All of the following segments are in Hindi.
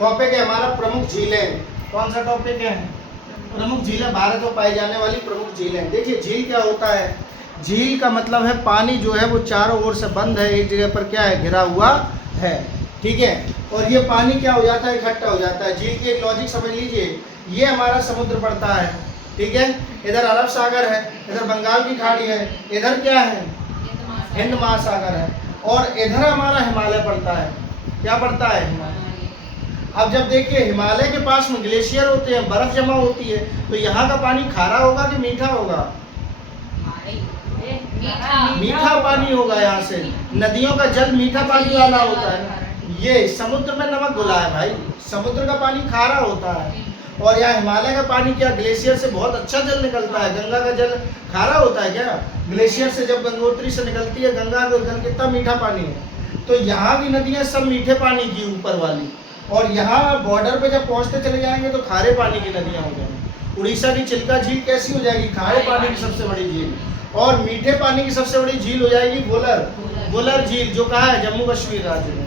टॉपिक है हमारा प्रमुख झीलें। कौन सा टॉपिक है? प्रमुख झीलें, भारत में पाई जाने वाली प्रमुख झीलें। देखिए झील क्या होता है? झील का मतलब है पानी जो है वो चारों ओर से बंद है, एक जगह पर क्या है, घिरा हुआ है, ठीक है। और ये पानी क्या हो जाता है, इकट्ठा हो जाता है। झील की एक लॉजिक समझ लीजिए, ये हमारा समुद्र पड़ता है, ठीक है, इधर अरब सागर है, इधर बंगाल की खाड़ी है, इधर क्या है, हिंद महासागर है, और इधर हमारा हिमालय पड़ता है। क्या पड़ता है? हिमालय। अब जब देखिए हिमालय के पास में ग्लेशियर होते हैं, बर्फ जमा होती है, तो यहाँ का पानी खारा होगा कि मीठा होगा? मीठा पानी होगा। यहाँ से नदियों का जल मीठा पानी वाला होता है। ये समुद्र में नमक घुला है भाई, समुद्र का पानी खारा होता है। और यहाँ हिमालय का पानी क्या, ग्लेशियर से बहुत अच्छा जल निकलता है। गंगा का जल खारा होता है क्या? ग्लेशियर से जब गंगोत्री से निकलती है गंगा का जल कितना मीठा पानी है। तो यहाँ की नदियाँ सब मीठे पानी की ऊपर वाली, और यहाँ बॉर्डर पे जब पहुँचते चले जाएंगे तो खारे पानी की नदियाँ हो जाएंगी। उड़ीसा की चिल्का झील कैसी हो जाएगी? खारे पानी की सबसे बड़ी झील। और मीठे पानी की सबसे बड़ी झील हो जाएगी वुलर झील, जो कहाँ है, जम्मू कश्मीर राज्य में।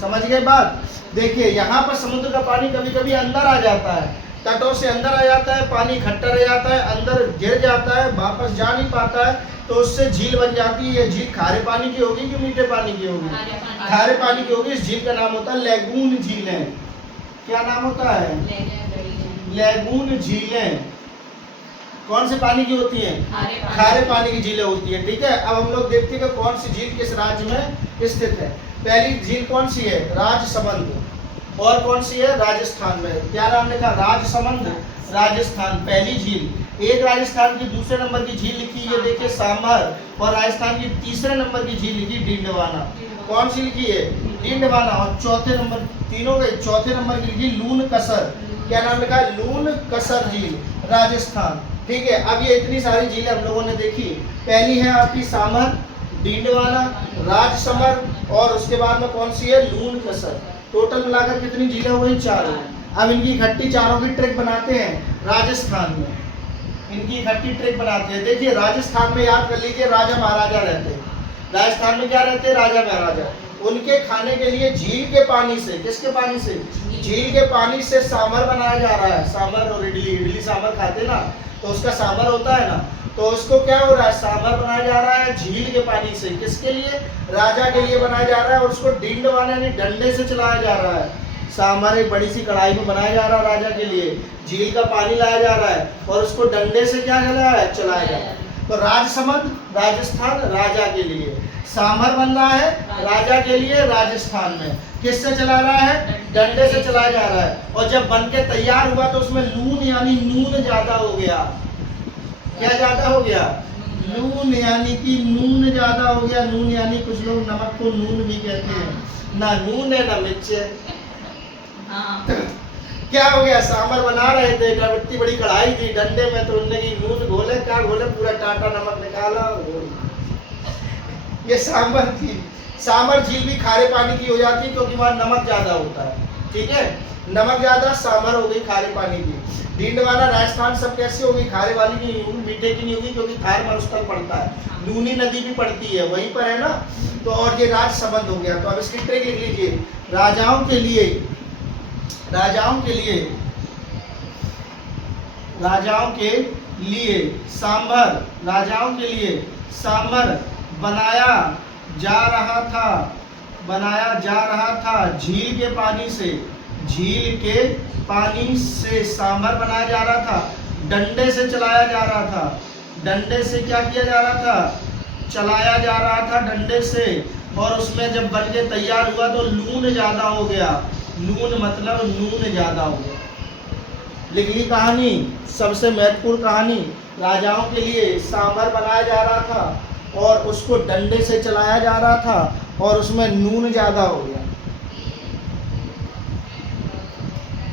समझ गए बात? देखिए यहाँ पर समुद्र का पानी कभी कभी अंदर आ जाता है, तटों से अंदर आ जाता है, पानी इकट्ठा रह जाता है, अंदर गिर जाता है, वापस जा नहीं पाता है, तो उससे झील बन जाती है। ये झील खारे पानी की होगी कि मीठे पानी की होगी? खारे पानी की होगी। इस झील का नाम होता है लैगून झीलें। क्या नाम होता है? लैगून झीलें। कौन से पानी की होती हैं? खारे पानी की झीलें होती है, ठीक है। अब हम लोग देखते हैं कि कौन सी झील किस राज्य में स्थित है। पहली झील कौन सी है? राजसमंद। और कौन सी है? राजस्थान में। क्या नाम लिखा? राजसमंद, राजस्थान। पहली झील। एक राजस्थान की दूसरे नंबर की झील लिखी है, देखिए सामर। और राजस्थान की तीसरे नंबर की झील लिखी डीडवाना। कौन सी लिखी है? डीडवाना। और चौथे नंबर, तीनों के चौथे नंबर की लिखी लून कसर। क्या नाम लिखा है? लून कसर झील, राजस्थान, ठीक है। अब ये इतनी सारी झीलें हम लोगों ने देखी। पहली है आपकी सामर, डीडवाना, राजसमर, और उसके बाद में कौन सी है? लून कसर। टोटल मिलाकर कितनी झीलें हो गई? 4 हो। अब इनकी इकट्ठी चारों की ट्रिक बनाते हैं राजस्थान में। इनकी इकट्ठी ट्रिक बनाते हैं। देखिए राजस्थान में याद कर लीजिए राजा महाराजा रहते हैं। राजस्थान में क्या रहते हैं? राजा महाराजा। उनके खाने के लिए झील के पानी से, किसके पानी से? झील के पानी से सांभर बनाया जा रहा है। सांभर और इडली सांभर खाते ना, तो उसका सांभर होता है ना, तो उसको क्या हो रहा है? सांभर बनाया जा रहा है झील के पानी से। किसके लिए? राजा के लिए बनाया जा रहा है। और उसको डीडवाना यानी डंडे से चलाया जा रहा है। सांभर एक बड़ी सी कढ़ाई में बनाया जा रहा है राजा के लिए, झील का पानी लाया जा रहा है, और उसको डंडे से क्या चलाया जा रहा है। तो राजसमंद राजस्थान राजा के लिए, सांभर बन रहा है राजा के लिए राजस्थान में। किससे चला रहा है? डंडे से चलाया जा रहा है। और जब बन के तैयार हुआ तो उसमें लून यानी नून ज्यादा हो गया। क्या ज्यादा हो गया? नून, यानी कि नून ज्यादा हो गया। नून यानी कुछ लोग नमक को नून भी कहते हैं, ना नून है ना मिर्च है। क्या हो गया? सांभर बना रहे थे, इतनी बड़ी कढ़ाई थी, डंडे में, तो उन्होंने की नून घोले, क्या घोले, पूरा टाटा नमक निकाला और ये सांभर थी। सांभर झील भी खारे पानी की हो जाती है क्योंकि वहाँ नमक ज्यादा होता है, ठीक है। नमक ज्यादा, सांभर हो गई खारे पानी की। डीडवाना राजस्थान सब कैसी होगी? खारे वाली की नहीं होगी, मीठे की नहीं होगी, क्योंकि थार मरुस्थल पड़ता है, लूनी नदी भी पड़ती है वहीं पर, है ना। तो और ये राजसमंद हो गया। तो अब इसकी ट्रिक लिख लीजिए। राजाओं के लिए सांभर, राजाओं के लिए सांभर बनाया जा रहा था झील के पानी से। झील के पानी से सांभर बनाया जा रहा था, डंडे से चलाया जा रहा था। डंडे से क्या किया जा रहा था? चलाया जा रहा था डंडे से। और उसमें जब बन के तैयार हुआ तो लून ज्यादा हो गया। लून मतलब नून ज्यादा हो गया। लिख ली कहानी, सबसे महत्वपूर्ण कहानी। राजाओं के लिए सांभर बनाया जा रहा था और उसको डंडे से चलाया जा रहा था, और उसमें नून ज्यादा हो गया।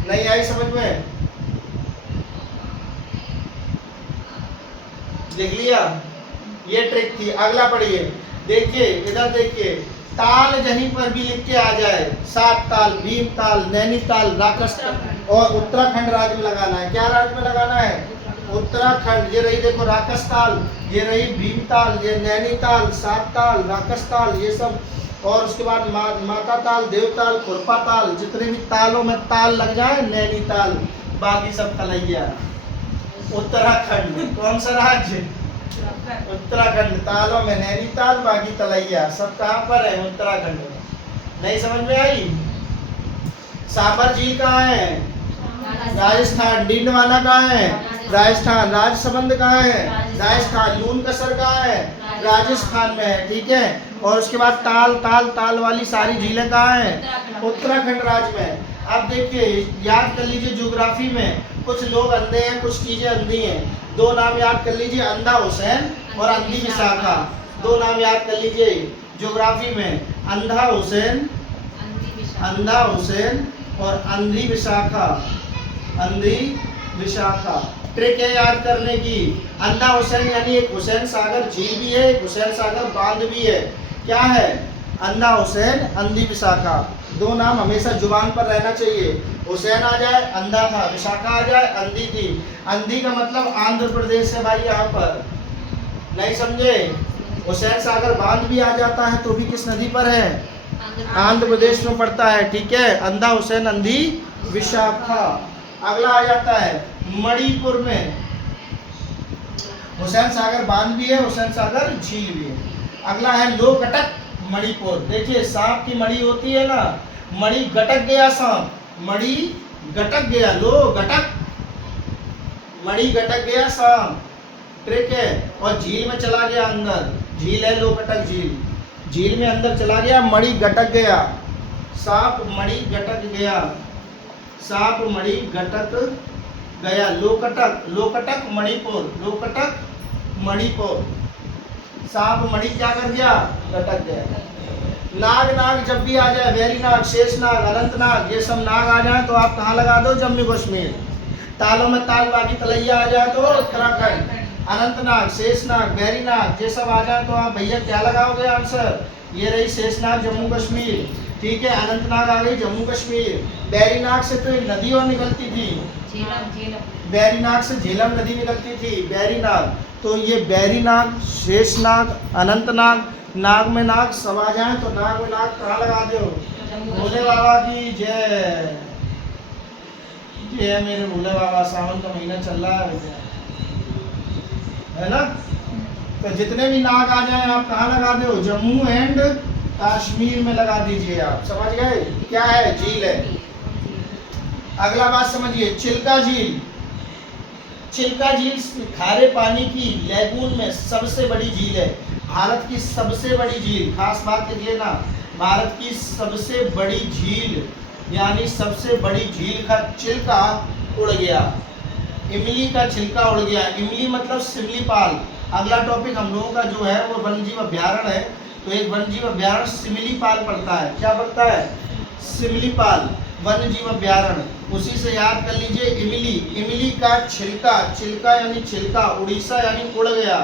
नहीं आई समझ में? लिख लिया? ये ट्रिक थी। अगला पढ़िए, देखिए इधर देखिए, ताल जहीं पर भी लिख के आ जाए, 7 ताल, भीमताल, नैनीताल, राकसताल, और उत्तराखंड राज्य में लगाना है। क्या राज्य में लगाना है? उत्तराखंड। ये रही देखो राकसताल, ये रही भीमताल, ये नैनीताल, 7 ताल, राकसताल, ये सब और उसके बाद माता ताल, देवताल, खुरपा ताल, जितने भी तालों में ताल लग जाए नैनीताल, बाकी सब तलैया। उत्तराखंड कौन सा राज्य? उत्तराखंड। तालों में नैनीताल, बाकी तलैया, सब कहाँ पर है? उत्तराखंड में। नहीं समझ में आई? सांबर झील कहाँ है? राजस्थान। डीडवाना कहाँ है? राजस्थान। राजसमंद कहाँ है? राजस्थान। लून कसर कहाँ है? राजस्थान में है, ठीक है। और उसके बाद ताल वाली सारी झीलें कहाँ हैं? उत्तराखंड राज्य में। अब देखिए, याद कर लीजिए, ज्योग्राफी में कुछ लोग अंधे हैं, कुछ चीजें अंधी हैं। दो नाम याद कर लीजिए, अंधा हुसैन और अंधी विशाखा। दो नाम याद कर लीजिए ज्योग्राफी में, अंधा हुसैन और अंधी विशाखा। अंधी विशाखा। ट्रिक है याद करने की। अंधा हुसैन यानी एक हुसैन सागर झील भी है, एक हुसैन सागर बांध भी है। क्या है? अंधा हुसैन, अंधी विशाखा। दो नाम हमेशा जुबान पर रहना चाहिए। हुसैन आ जाए अंधा था, विशाखा आ जाए अंधी थी। अंधी का मतलब आंध्र प्रदेश है भाई, यहाँ पर नहीं समझे? हुसैन सागर बांध भी आ जाता है तो भी किस नदी पर है? आंध्र प्रदेश में पड़ता है, ठीक है। अंधा हुसैन, अंधी विशाखा। अगला आ जाता है मणिपुर में। हुसैन सागर बांध भी है, हुसैन सागर झील भी है। अगला है लोकटक मणिपुर। देखिए, सांप की मणि होती है ना, मणि गटक गया सांप, मणि गटक गया, लो गटक, मणि गटक गया सांप, ट्रिक है। और झील में चला गया अंदर, झील है लोकटक झील, झील में अंदर चला गया, मणि गटक गया, सांप मणि गटक गया, सांप मणि गटक गया। लोकटक, लोकटक मणिपुर, लोकटक मणिपुर। सांप मणि क्या कर गया? गटक गया। नाग जब भी आ जाए, वैरी नाग, शेष नाग, अनंत नाग, ये सब नाग आ जाए तो आप कहाँ लगा दो? जम्मू कश्मीर। तालों में ताल, बाकी तलैया आ जाए तो उत्तराखंड। अनंत नाग, शेष नाग, वैरी नाग, ये सब आ जाए तो आप भैया क्या लगाओगे आंसर? ये रही शेष नाग, जम्मू कश्मीर, ठीक है। अनंत नाग आ गई जम्मू कश्मीर। वैरी नाग से तो एक नदी और निकलती थी, वैरी नाग से झेलम नदी निकलती थी, वैरी नाग। तो ये वैरी नाग, शेष नाग, अनंत नाग, नाग में नाग सब आ जाए तो नाग में नाग कहाँ लगा दो? भोले बाबा की जय। ये मेरे भोले बाबा, सावन का महीना चल रहा है ना। तो जितने भी नाग आ जाए आप कहाँ लगा दो? जम्मू एंड कश्मीर में लगा दीजिए। आप समझ गए? क्या है? झील है। अगला बात समझिए, चिल्का झील। चिल्का झील खारे पानी की लैगून में सबसे बड़ी झील है, भारत की सबसे बड़ी झील। खास बात लिख लेना, भारत की सबसे बड़ी झील, यानी सबसे बड़ी झील का चिल्का उड़ गया, इमली का छिलका उड़ गया। इमली मतलब सिमलीपाल। अगला टॉपिक हम लोगों का जो है वो वन्यजीव अभ्यारण्य है, तो एक वन्यजीव अभ्यारण्य सिमलीपाल पड़ता है। क्या पड़ता है? सिमलीपाल वन्यजीव अभ्यारण्य। उसी से याद कर लीजिए इमली, इमली का छिलका, छिलका यानी छिलका, उड़ीसा यानी उड़ गया,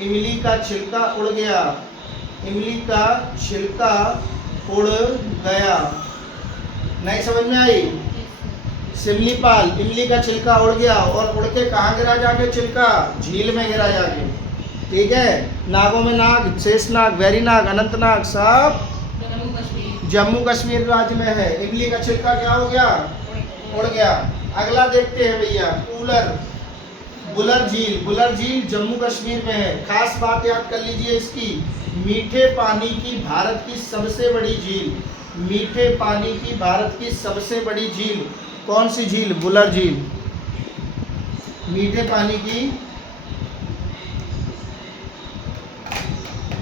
इमली का छिलका उड़ गया, इमली का छिलका उड़ गया। नहीं समझ में आई? सिमलीपाल, इमली का छिलका उड़ गया, और उड़ के कहाँ गिरा जाके छिलका? झील में गिरा जाके, ठीक है। नागों में नाग, शेष नाग, वैरी नाग, अनंत नाग सब जम्मू कश्मीर राज्य में है। इमली का छिलका क्या हो गया? उड़ गया। अगला देखते हैं भैया, कूलर, बुलर झील। बुलर झील जम्मू कश्मीर में है। खास बात याद कर लीजिए इसकी, मीठे पानी की भारत की सबसे बड़ी झील, मीठे पानी की भारत की सबसे बड़ी झील कौन सी झील? बुलर झील। मीठे पानी की,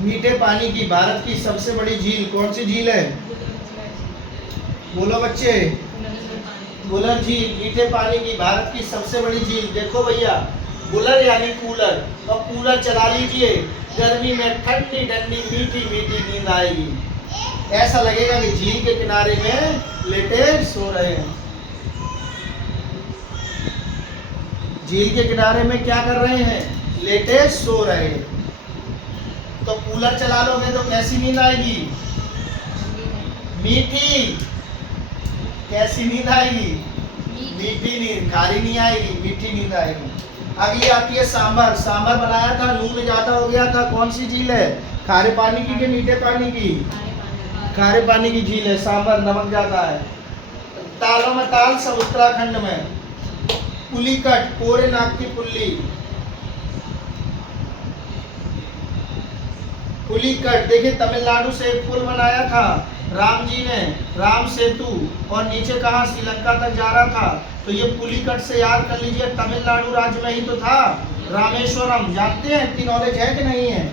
मीठे पानी की भारत की सबसे बड़ी झील कौन सी झील है? बोलो बच्चे। बुलर झील मीठे पानी की भारत की सबसे बड़ी झील। देखो भैया, बुलर यानी कूलर, और कूलर चला लीजिए, गर्मी में ठंडी ठंडी मीठी मीठी नींद आएगी। ऐसा लगेगा कि झील के किनारे में लेटे सो रहे हैं। झील के किनारे में क्या कर रहे हैं? लेटे सो रहे हैं। तो कूलर चला लोगे तो कैसी नींद आएगी? मीठी। कैसी नींद आएगी? मीठी नींद, खारी नहीं आएगी, मीठी नींद आएगी। अगली आती है सांभर। सांभर बनाया था, नून ज्यादा हो गया था, कौन सी झील है? खारे पानी की कि मीठे पानी की? खारे पानी की झील है, सांबर नमक ज्यादा है। तालों में ताल सब उत्तराखंड में। पुलिकट कोरे नाग की पुल्ली। पुलिकट देखिए तमिलनाडु से एक पुल बनाया था राम जी ने, राम सेतु, और नीचे कहा श्रीलंका तक जा रहा था। तो ये पुलिकट से याद कर लीजिए, तमिलनाडु राज्य में ही तो था। रामेश्वरम जानते हैं, इतनी नॉलेज है कि नहीं है?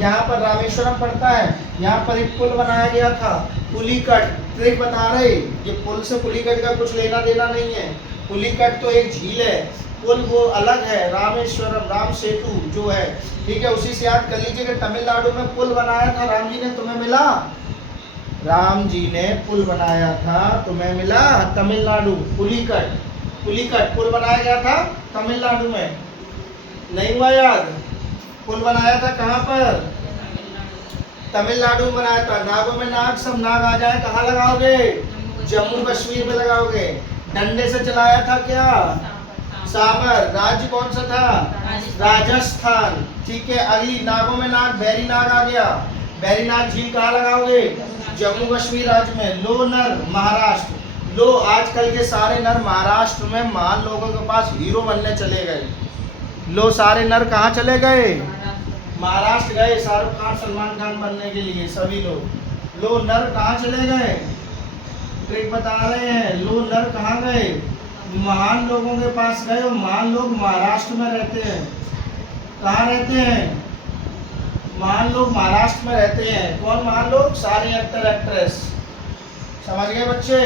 यहाँ पर रामेश्वरम पड़ता है, यहाँ पर एक पुल बनाया गया था पुलिकट। ट्रिक बता रहे, ये पुल से पुलिकट का कुछ लेना देना नहीं है। पुलिकट तो एक झील है, पुल वो अलग है। रामेश्वरम राम सेतु जो है, ठीक है, उसी से याद कर लीजिए कि तमिलनाडु में पुल बनाया था राम जी ने, तुम्हें मिला। राम जी ने पुल बनाया था, तुम्हें मिला तमिलनाडु। पुलिकट, पुलिकट पुल बनाया गया था तमिलनाडु में, नहीं हुआ याद? पुल बनाया था कहाँ पर? तमिलनाडु में बनाया था। नागों में नाग, सब नाग आ जाए कहाँ लगाओगे? जम्मू कश्मीर में लगाओगे। डंडे से चलाया था क्या? साबर। राज्य कौन सा था? राजस्थान। ठीक है, अगली नागों में नाग, बैरी नाग आ गया। बैरी नाग झील कहाँ लगाओगे? जम्मू कश्मीर राज्य में। लो नर महाराष्ट्र। लो आजकल के सारे नर महाराष्ट्र में महान लोगों के पास हीरो बनने चले गए। लो सारे नर कहाँ चले गए? महाराष्ट्र गए, शाहरुख खान सलमान खान बनने के लिए सभी लोग। लो नर कहाँ चले गए? ट्रिक बता रहे हैं, लो नर कहाँ गए? महान लोगों के पास गए, और महान लोग महाराष्ट्र में रहते हैं। कहाँ रहते हैं? महान लोग महाराष्ट्र में रहते हैं। कौन महान लोग? सारे एक्टर एक्ट्रेस। समझ गए बच्चे?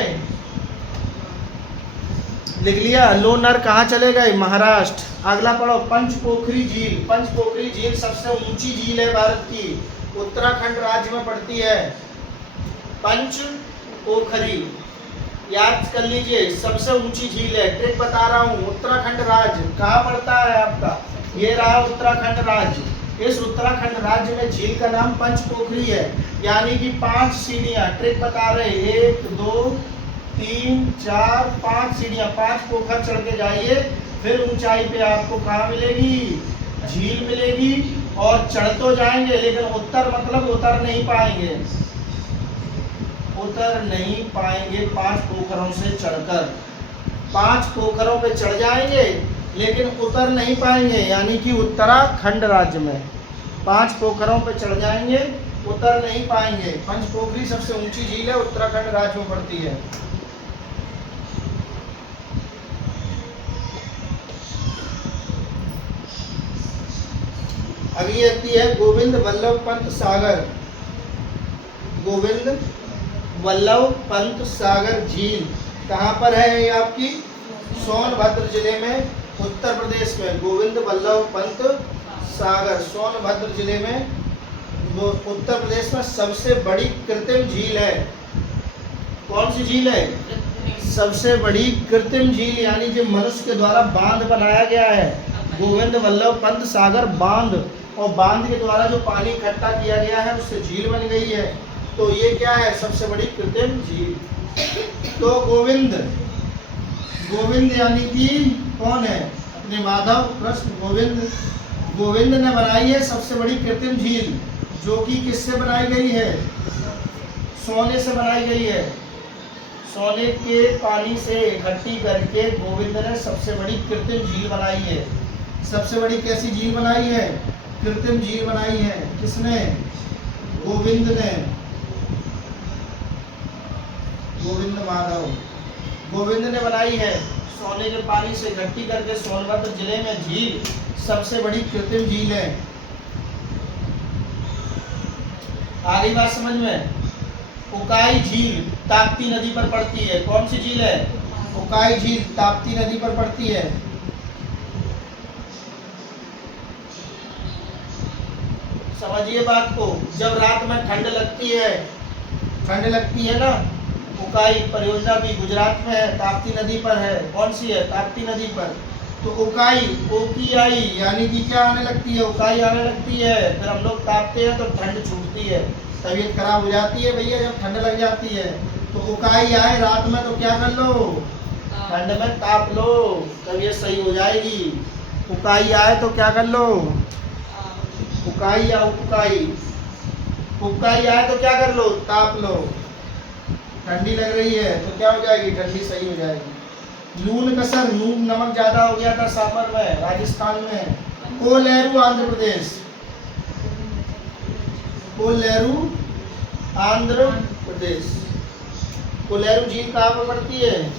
लिख लिया? लो नर कहाँ चले गए? महाराष्ट्र। अगला पढ़ो, पंचपोखरी झील। पंचपोखरी झील सबसे ऊंची झील है भारत की, उत्तराखंड राज्य में पड़ती है। पंचपोखरी याद कर लीजिए, सबसे ऊंची झील है। ट्रिक बता रहा हूँ, उत्तराखंड राज्य कहाँ पड़ता है आपका? ये रहा उत्तराखंड राज्य। इस उत्तराखंड राज्य में झील का नाम पंचपोखरी है, यानी कि 5 सीढ़ियाँ। ट्रिक बता रहे, 1 2 3 4 5 सीढ़ियाँ, 5 पोखर चढ़ के जाइए, फिर ऊंचाई पे आपको कहाँ मिलेगी? झील मिलेगी। और चढ़ तो जाएंगे, लेकिन उत्तर मतलब उतर नहीं पाएंगे, उतर नहीं पाएंगे 5 पोखरों से चढ़कर। 5 पोखरों पे चढ़ जाएंगे, लेकिन उतर नहीं पाएंगे, यानी कि उत्तराखंड राज्य में 5 पोखरों पे चढ़ जाएंगे, उतर नहीं पाएंगे। पंचपोखरी सबसे ऊंची झील है, उत्तराखंड राज्य में पड़ती है। अगली आती है गोविंद वल्लभ पंत सागर। गोविंद वल्लभ पंत सागर झील कहाँ पर है? ये आपकी सोनभद्र जिले में, उत्तर प्रदेश में। गोविंद वल्लभ पंत सागर सोनभद्र जिले में, उत्तर प्रदेश में सबसे बड़ी कृत्रिम झील है। कौन सी झील है? सबसे बड़ी कृत्रिम झील, यानी जो मनुष्य के द्वारा बांध बनाया गया है, गोविंद वल्लभ पंत सागर बांध, और बांध के द्वारा जो पानी इकट्ठा किया गया है उससे झील बन गई है। तो ये क्या है? सबसे बड़ी कृत्रिम झील। तो गोविंद, गोविंद यानी कि कौन है? अपने माधव कृष्ण गोविंद, गोविंद ने बनाई है सबसे बड़ी कृत्रिम झील, जो कि किससे बनाई गई है? सोने से बनाई गई है। सोने के पानी से इकट्ठी करके गोविंद ने सबसे बड़ी कृत्रिम झील बनाई है। सबसे बड़ी कैसी झील बनाई है? कृत्रिम झील बनाई है। किसने? गोविंद ने, गोविंद माधव, गोविंद ने बनाई है। सोने के पानी से इकट्ठी करके सोनभद्र जिले में झील सबसे बड़ी कृत्रिम झील है। आ रही बात समझ में? उकाई झील ताप्ती नदी पर पड़ती है। कौन सी झील है? उकाई झील ताप्ती नदी पर पड़ती है। समझिए बात को। जब रात में ठंड लगती है, ठंड लगती है ना, उकाई परियोजना भी गुजरात में है, ताप्ती नदी पर है। कौन सी है? ताप्ती नदी पर। तो उकाई, ओकीआई, यानी कि क्या आने लगती है? उकाई आने लगती है। फिर हम लोग तापते हैं तो ठंड छूटती है, तबीयत खराब हो जाती है भैया जब ठंड लग जाती है। तो उकाई आए रात में तो क्या कर लो? ठंड में ताप लो, तबीयत सही हो जाएगी। उकाई आए तो क्या कर लो? उकाई या उकाई, उबकाई आए तो क्या कर लो, ताप लो। ठंडी लग रही है तो क्या हो जाएगी, ठंडी सही हो जाएगी। लून कसर, नून नमक ज्यादा हो गया था सापर में, राजस्थान में। कोलेरू आंध्र प्रदेश, कोलेरू आंध्र प्रदेश। कोलेरू झील कहाँ पर पड़ती है,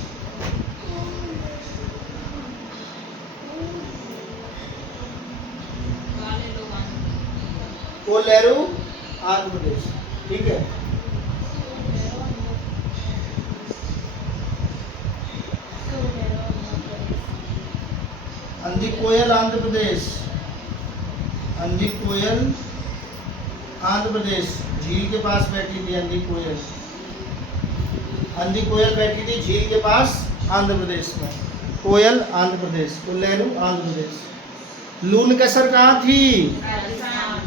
कोलेरू आंध्र प्रदेश, ठीक है। अंधी कोयल आंध्र प्रदेश, अंधी कोयल आंध्र प्रदेश, झील के पास बैठी थी अंधी कोयल। अंधी कोयल बैठी थी झील के पास आंध्र प्रदेश में। कोयल आंध्र प्रदेश, कोलेरू आंध्र प्रदेश। लून कसर कहाँ थी,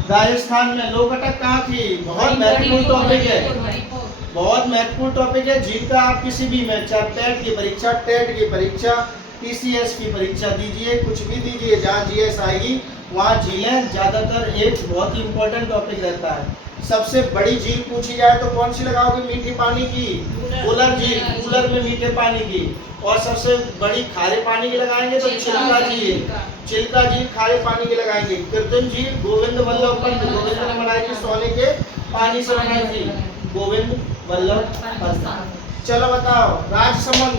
राजस्थान में। लोकटक कहाँ थी, बहुत महत्वपूर्ण टॉपिक है, बहुत महत्वपूर्ण टॉपिक है। झील का आप किसी भी में, चाहे टेट की परीक्षा, टेट की परीक्षा, टीसीएस की परीक्षा दीजिए, कुछ भी दीजिए, जहाँ जीएस आएगी वहाँ झीलें ज्यादातर एक बहुत ही इंपॉर्टेंट टॉपिक रहता है। सबसे बड़ी झील पूछी जाए तो कौन सी लगाओगे, मीठी पानी की, कूलर झील, कूलर में मीठे पानी की। और सबसे बड़ी खारे पानी की लगाएंगे तो चिल्का झील, चिल्का झील खारे पानी की लगाएंगे। कृत्रिम झील गोविंद वल्लभ पंत, गोविंद ने बनाई थी, सोने के पानी से बनाई थी, गोविंद वल्लभ पंत। चलो बताओ, राजसमंद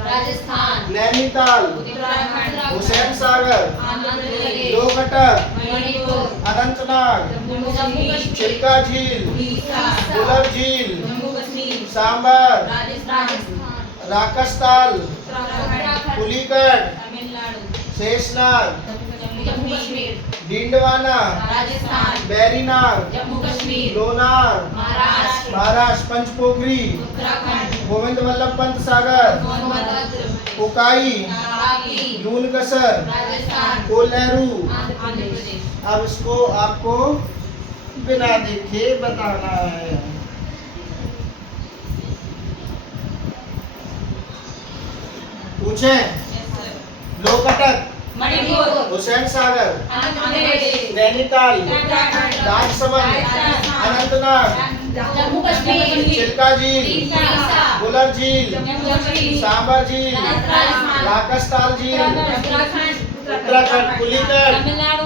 राजस्थान, नैनीताल, उत्तराखंड, हुसैन सागर, आंध्र प्रदेश, लोकटक, मणिपुर, अनंतनाग, जम्मू कश्मीर, चिल्का झील, उड़ीसा, कूलर झील, जम्मू कश्मीर, सांबर, राजस्थान, राकसताल, उत्तराखंड, पुलिकट, तमिलनाडु, शेषनाग, जम्मू कश्मीर, डिंडवाना, राजस्थान, बैरीनाग, जम्मू कश्मीर, लोनार, महाराष्ट्र, महाराष्ट्र, पंचपोखरी, उत्तराखंड, गोविंद वल्लभ पंत सागर, सोनभद्र, उकाई, तापी, लून कसर, राजस्थान, कोलेरू। आंध्र प्रदेश। अब इसको आपको बिना देखे बताना है। पूछे, लोकटक, मणिपुर, हुसैन सागर, आंध्र प्रदेश, नैनीताल, उत्तराखंड, राजसमंद, राजस्थान, अनंतनाग, जम्मू कश्मीर, चिल्का झील, उड़ीसा, बुलर झील, जम्मू कश्मीर, सांबर झील, राजस्थान, राकसताल झील, उत्तराखंड, उत्तराखंड, पुलिकट, तमिलनाडु,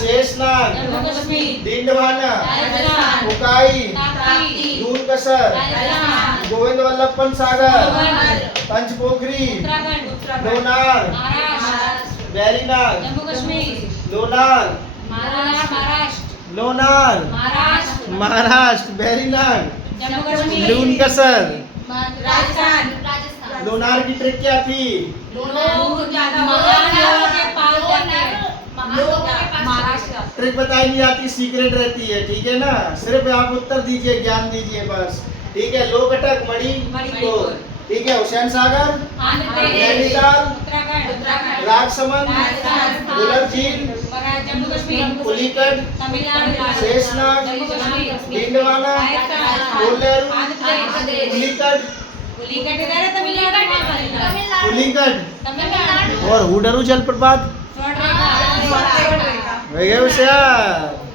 शेषनाग, जम्मू कश्मीर, डिंडवाना, राजस्थान, उकाई, तापी, लून कसर, राजस्थान, गोविंद वल्लभ पंत सागर, सोनभद्र, पंचपोखरी, उत्तराखंड, लोनार, महाराष्ट्र, बैरीनाग, जम्मू कश्मीर, लोनार, महाराष्ट्र, लोनार, महाराष्ट्र, महाराष्ट्र, बैरीनाग, जम्मू कश्मीर, लून कसर। राजस्थान, लोनार की ट्रिक क्या थी, लोग ज्यादा महाराष्ट्र के पास जाते हैं, महाराष्ट्र, ट्रिक बताई नहीं जाती, सीक्रेट रहती है, ठीक है ना। सिर्फ आप उत्तर दीजिए, ज्ञान दीजिए बस, ठीक है। लोकटक मणिपुर, ठीक है। हुसैन सागर, आंध्र प्रदेश, नैनीताल, उत्तराखंड, राजसमंद, राजस्थान, बुलर झील, जम्मू कश्मीर, पुलिकट, तमिलनाडु, शेषनाग, जम्मू कश्मीर, डिंडवाना, राजस्थान, कोलेरू, आंध्र प्रदेश, पुलिकट, तमिलनाडु, पुलिकट तमिलनाडु, और हुडरू जलप्रपात छोड़ देगा, होशियार।